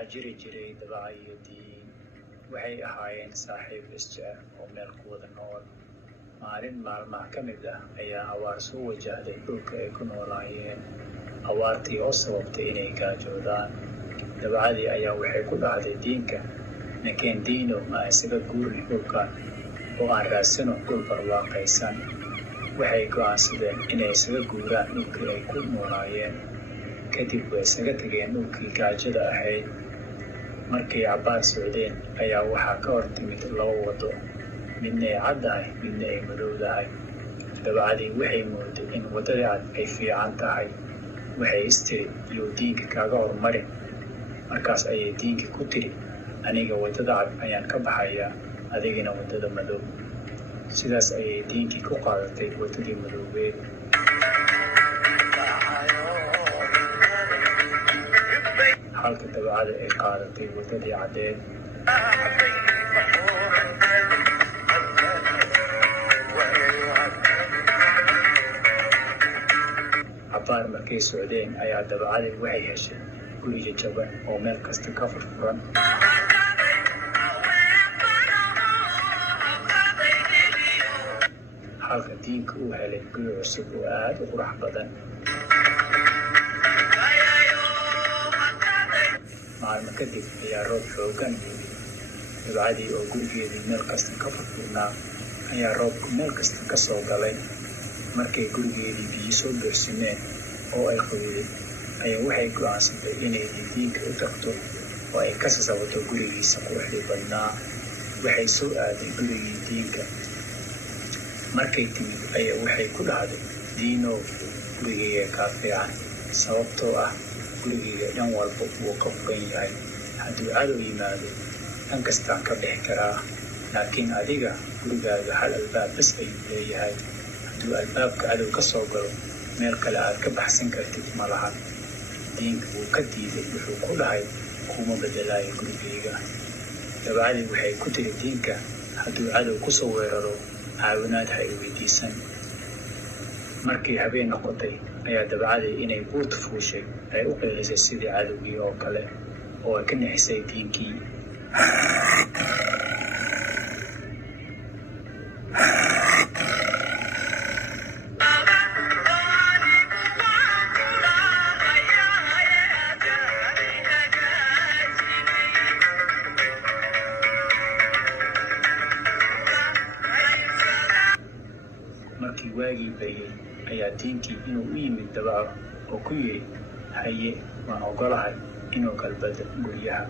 waxaa jiri jiray dabaca iyo diin. Waxay ahaayeen saaxiib isjecel oo meel ku wada nool. Maalin maalmaha ka mid ah ayaa abaar soo wajahday dhulka ay ku noolaayeen. Abaartii oo sababtay inay gaajoodaan. Dabacadii ayaa waxay ku dhahday diinka, ninkeen diino ma isaga guurni dhulkan oo aan raadsano dhul barwaaqaysan. Waxay go'aansadeen inay isaga guuraan dhulkii ay ku noolaayeen. Kadib way isaga tageen dhulkii gaajada ahayd. Markay cabbaar socdeen ayaa waxaa ka hor timid laba waddo, midna ay caddahay midna ay madowdahay. Dabacadii waxay mooday in waddadii cad ay fiican tahay. Waxay istiri iyuu diinka kaaga hormarin. Markaas ayay diinkii ku tiri, aniga waddada cad ayaan ka baxayaa, adigina waddada madow. Sidaas ayay diinkii ku qaadatay waddadii madowgeed. Halka dabacada ay qaadatay waddadii caddeed. Cabbaar markay socdeen ayaa dabacadii waxay heshay guri jajaban oo meel kasta ka furfuran. Halka diinka uu helay guri cusub oo aad u qurux badan. Maalmo kadib ayaa roob xooggan yimid. Dabacadii oo gurigeedii meel kasta ka furfurnaa ayaa roobku meel kasta ka soo galay. Markay gurigeedii biyo soo buuxsameen oo ay qoyday ayaa waxay go'aansatay inay diinka u tagto oo ay ka sasabato gurigiisa quruxdii badnaa. Waxay soo aaday gurigii diinka. Markay timid ayaa waxay ku dhahday, diinow, gurigeyga kaa fiican, sababtoo ah gurigeyga dhan walba wuu ka furan yahay. Hadduu cadow yimaado dhan kastaan ka bixi karaa, laakiin adiga gurigaaga hal albaab bas ayuu leeyahay. Hadduu albaabka cadow ka soo galo, meel kale aad ka baxsan kartid ma lahan. Diinka wuu ka diiday, wuxuu ku dhahay, kuma bedelaayo gurigeyga. Dabacadii waxay ku tiri diinka, hadduu cadow ku soo weeraro, caawinaad ha i weydiisan. Markii habeen noqotay ayaa dabacadii inay buurta fuushay ay u qeylisay sidii cadowgii oo kale, oo ay ka nixisay diinkii. Markii waagii baryay ayaa diinkii inuu u yimid dabaco oo ku yidhi, haye waan ogolahay inuu galbado guryaha.